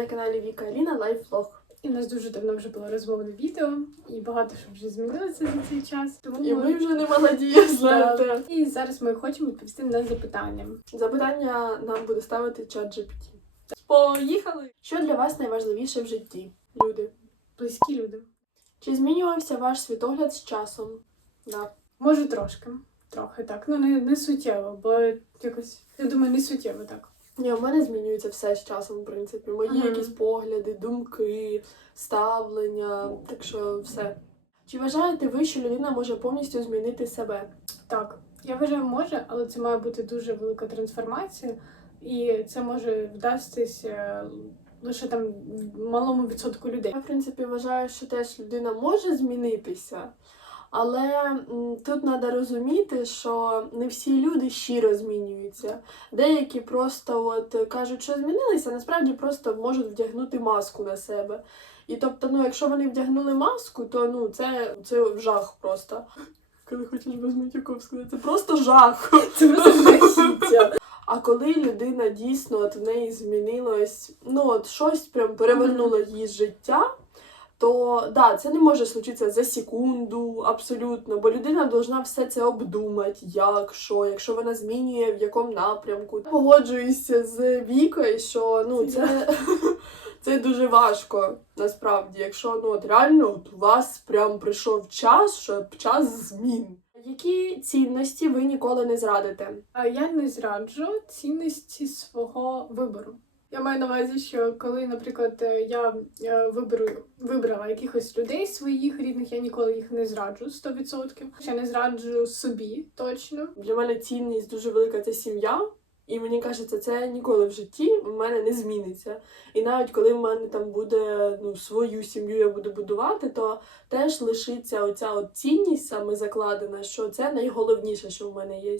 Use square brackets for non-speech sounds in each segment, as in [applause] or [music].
на каналі Віка Аліна Лайфлог. І в нас дуже давно вже було розмовне відео, і багато що вже змінилося за цей час. Тому І ми- вже не молоді, знаєте. І зараз ми хочемо відповісти на запитання. Запитання нам буде ставити чат GPT. Поїхали! Що для вас найважливіше в житті, люди? Близькі люди. Чи змінювався ваш світогляд з часом? Да. Може, трошки. Трохи так. Ну не, не суттєво, бо якось, я думаю, не суттєво так. Ні, у мене змінюється все з часом, в принципі. Мої Мгм. якісь погляди, думки, ставлення, так що все. Чи вважаєте ви, що людина може повністю змінити себе? Так, я вважаю, може, але це має бути дуже велика трансформація, і це може вдастися лише там малому відсотку людей. Я, в принципі, вважаю, що теж людина може змінитися, але тут треба розуміти, що не всі люди щиро змінюються. Деякі просто от кажуть, що змінилися, а насправді просто можуть вдягнути маску на себе. І тобто, ну, якщо вони вдягнули маску, то ну це, це жах просто. Коли хочеш без матюков сказати, це просто жах. Це просто жахіття. А коли людина дійсно от в неї змінилось, ну от щось прям перевернуло її життя, то да, це не може случитися за секунду, абсолютно, бо людина повинна все це обдумати, як що, якщо вона змінює в якому напрямку. Погоджуюся з Вікою, що ну це, [laughs] це дуже важко насправді, якщо ну от реально от у вас прям прийшов час, що час змін. Які цінності ви ніколи не зрадите? А Я не зраджу цінності свого вибору. Я маю на увазі, що коли, наприклад, е, я е, виберу вибрала якихось людей своїх рідних, я ніколи їх не зраджу 100%. Я не зраджу собі точно. Для мене цінність дуже велика це сім'я, і мені кажеться, це ніколи в житті в мене не зміниться. І навіть коли в мене там буде ну, свою сім'ю я буду будувати, то теж лишиться оця от цінність саме закладена, що це найголовніше, що в мене є.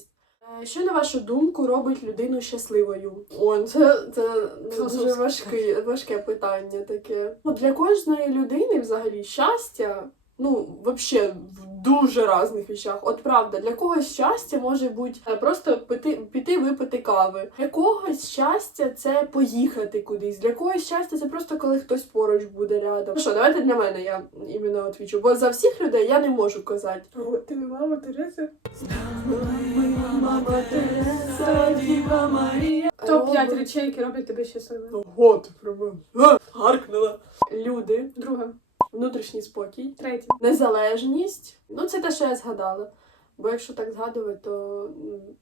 Е, Що на вашу думку робить людину щасливою? О, це, це дуже важке, важке питання таке. Для кожної людини взагалі щастя, ну, взагалі, в дуже різних вещах. От правда, для когось щастя може бути е, просто піти, піти випити кави. Для когось щастя це поїхати кудись. Для когось щастя це просто коли хтось поруч буде рядом. Ну Що, давайте для мене я іменно отвічу, бо за всіх людей я не можу казати. О, ти не мама Тереза? Топ 5 речей, які роблять тебе щасливим. Ого, ти прямо гаркнула. Люди, Друге, внутрішній спокій, третє. незалежність. Ну, це те, що я згадала. Бо якщо так згадувати, то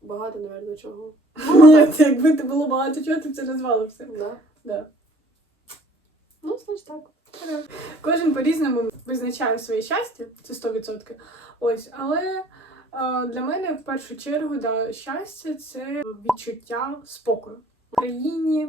багато, напевно, чого. [laughs] Якби ти було багато чого, ти б це назвала все. Да. Да. Ну, значить так. Кожен по-різному визначає своє щастя, це 100%. Ось, але а, для мене в першу чергу да, щастя це відчуття спокою в країні.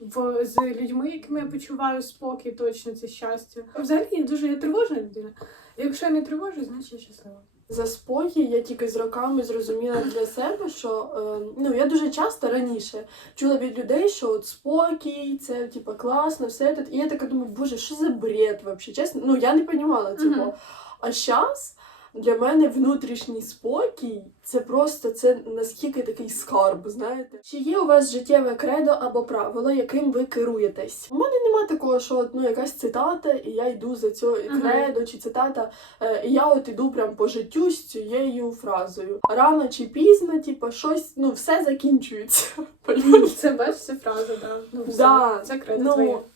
В, з людьми, якими я почуваю спокій, точно це щастя. Взагалі я дуже я тривожна людина. Якщо я не тривожу, значить я щаслива. За спокій я тільки з роками зрозуміла для себе, що е, ну я дуже часто раніше чула від людей, що от спокій, це типа класно, все тут. І я така думаю, боже, що за бред вообще? Чесно, ну я не розуміла цього. Мгм. А зараз для мене внутрішній спокій це просто це наскільки такий скарб, знаєте? Чи є у вас життєве кредо або правило, яким ви керуєтесь? У мене нема такого, що ну якась цитата, і я йду за Мгм. кредо чи цитата, е, і я от іду прям по життю з цією фразою. Рано чи пізно, типу, щось, ну все закінчується. [laughs] [laughs] Це бачиш, це фраза, да. Ну, все. Да, Це кредит ну,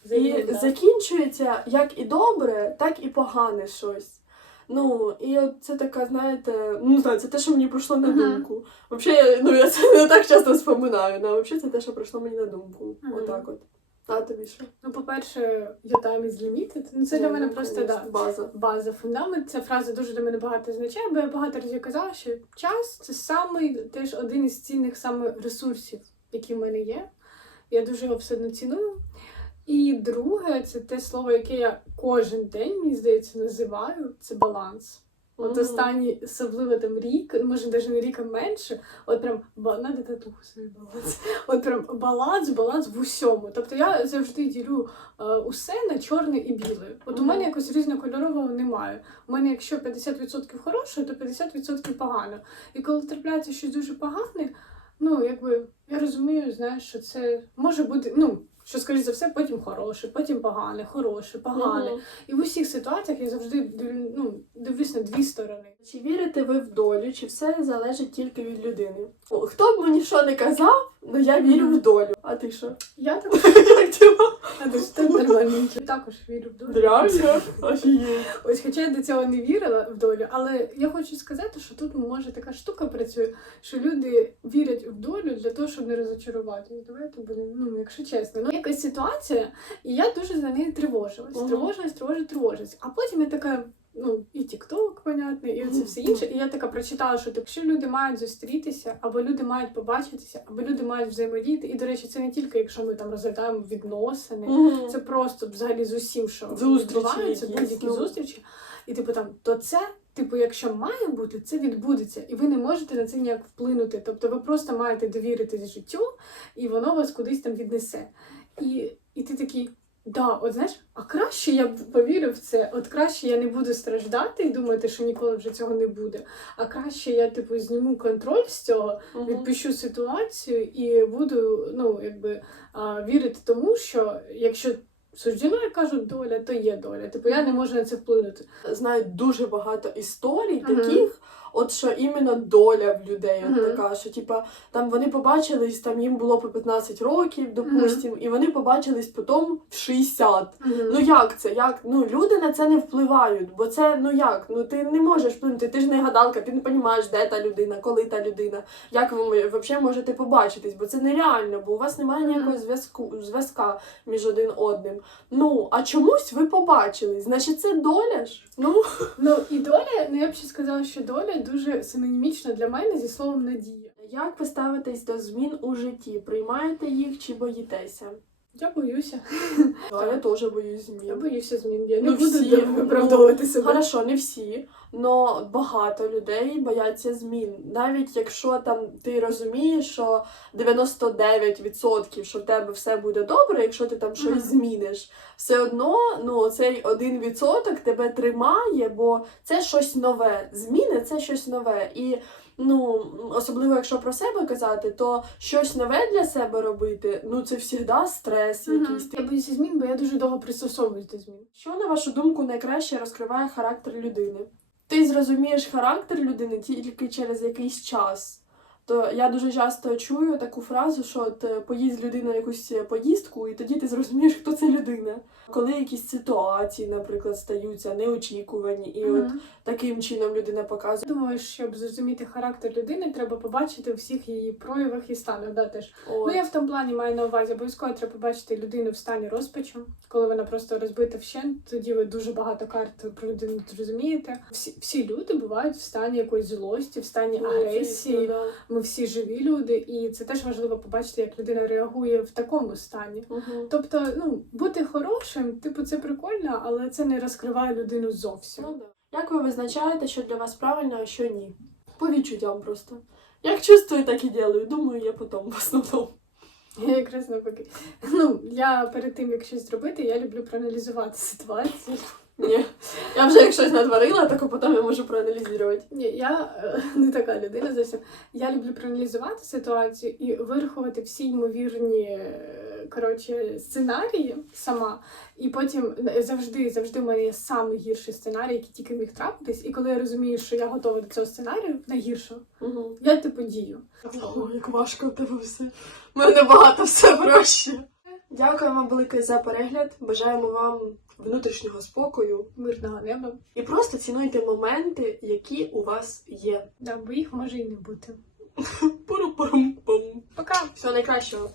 твоє. І да. закінчується як і добре, так і погане щось. Ну, і це така, знаєте, ну не знаю, це те, що мені прийшло на думку. Взагалі, ну я це не так часто вспоминаю, але взагалі це те, що прийшло мені на думку. Мгм. Отак от. А тобі що? Ну, по-перше, your time is limited. Ну, це для Ну, мене ну, просто да. база. база, фундамент. Ця фраза дуже для мене багато означає, бо я багато разів казала, що час це самий теж один із цінних саме ресурсів, які в мене є. Я дуже його все одно ціную. І друге, це те слово, яке я кожен день, мені здається, називаю це баланс. От Мгм. останній, особливо там рік, може навіть не рік, а менше, от прям надо татуху собі баланс. От прям баланс, баланс в усьому. Тобто я завжди ділю е, усе на чорне і біле. От у мене якось різнокольорового немає. У мене, якщо 50% хороше, то 50% погано. І коли трапляється щось дуже погане, ну якби я розумію, знаєш, що це може бути. Ну Що, скоріш за все, потім хороше, потім погане, хороше, погане. Угу. І в усіх ситуаціях я завжди ну, дивлюсь на дві сторони. Чи вірите ви в долю, чи все залежить тільки від людини? О, Хто б мені що не казав, ну я вірю в долю. А ти що? Я так [laughs] Як ти а ти ж теж нормально. Я також вірю в долю. Реально? Офігеть. Ось, хоча я до цього не вірила в долю, але я хочу сказати, що тут може така штука працює, що люди вірять в долю для того, щоб не розочарувати. І Давайте будемо, ну, якщо чесно. Ну, якась ситуація, і я дуже за неї тривожилась. Тривожилась, тривожилась, тривожилась. А потім я така. Ну, і TikTok, понятно, і оце все інше. І я така прочитала, що якщо люди мають зустрітися, або люди мають побачитися, або люди мають взаємодіяти. І, до речі, це не тільки якщо ми там розглядаємо відносини, Мгм. це просто взагалі з усім, що Зустрічі відбувається, якісь, будь-які ну. зустрічі. І типу там, то це, типу, якщо має бути, це відбудеться, і ви не можете на це ніяк вплинути. Тобто ви просто маєте довіритись життю, і воно вас кудись там віднесе. І, і ти такий. Да, от знаєш, а краще я б повірив в це, от краще я не буду страждати і думати, що ніколи вже цього не буде. А краще я, типу, зніму контроль з цього, Мгм. відпущу ситуацію і буду ну, якби, а, вірити тому, що якщо суждено, як кажуть, доля, то є доля. Типу я не можу на це вплинути. Знаю дуже багато історій Мгм. таких, от що іменно доля в людей от Мгм. така, що типа там вони побачились, там їм було по 15 років, допустим, і вони побачились потім в 60. Ну як це? Як? Ну люди на це не впливають, бо це ну як? Ну ти не можеш вплинути, ти ж не гадалка, ти не розумієш, де та людина, коли та людина, як ви взагалі можете побачитись, бо це нереально, бо у вас немає ніякого зв'язку зв'язка між один одним. Ну а чомусь ви побачились, значить це доля ж. Ну Ну і доля, ну я б ще сказала, що доля дуже синонімічно для мене зі словом надія. як ви ставитесь до змін у житті? Приймаєте їх чи боїтеся? Я боюся. А я теж боюсь Я боюся змін. Я не Ну, буду всі, виправдовувати себе. Хорошо, не всі, але багато людей бояться змін. Навіть якщо там ти розумієш, що 99% що в тебе все буде добре, якщо ти там щось зміниш, все одно ну, цей 1% тебе тримає, бо це щось нове. Зміни це щось нове. І ну, особливо якщо про себе казати, то щось нове для себе робити, ну це завжди стрес Мгм. якийсь. Я боюся змін, бо я дуже довго пристосовуюсь до змін. Що, на вашу думку, найкраще розкриває характер людини? Ти зрозумієш характер людини тільки через якийсь час. То я дуже часто чую таку фразу, що от е, поїсть людина якусь поїздку, і тоді ти зрозумієш, хто це людина. Коли якісь ситуації, наприклад, стаються неочікувані, і от таким чином людина показує. Думаю, щоб зрозуміти характер людини, треба побачити у всіх її проявах і станах. Да, теж. От. Ну, я в тому плані маю на увазі, обов'язково треба побачити людину в стані розпачу, коли вона просто розбита вщент, тоді ви дуже багато карт про людину зрозумієте. Всі, всі люди бувають в стані якоїсь злості, в стані Ну, агресії. звісно, да. Ми всі живі люди, і це теж важливо побачити, як людина реагує в такому стані. Мгм. Тобто, ну, бути хорошим, типу, це прикольно, але це не розкриває людину зовсім. Ну, да. Як ви визначаєте, що для вас правильно, а що ні? По відчуттям просто. Як чувствую, так і ділаю. Думаю, я потім в основному. Я якраз навпаки. Ну, я перед тим, як щось зробити, я люблю проаналізувати ситуацію. Ні. Я вже як щось натворила, так потім я можу проаналізувати. Ні, я е, не така людина зовсім. Я люблю проаналізувати ситуацію і вирахувати всі ймовірні е, коротше, сценарії сама. І потім е, завжди, завжди в мене є самий гірший сценарій, який тільки міг трапитись. І коли я розумію, що я готова до цього сценарію, найгіршого, Угу. я типу дію. О, як важко в тебе все. У мене багато все проще. Дякую вам велике за перегляд. Бажаємо вам внутрішнього спокою Мирного неба. і просто цінуйте моменти, які у вас є. Да, бо їх може і не бути. [laughs] Пуру-пурум-пум. Пока! Всього найкращого.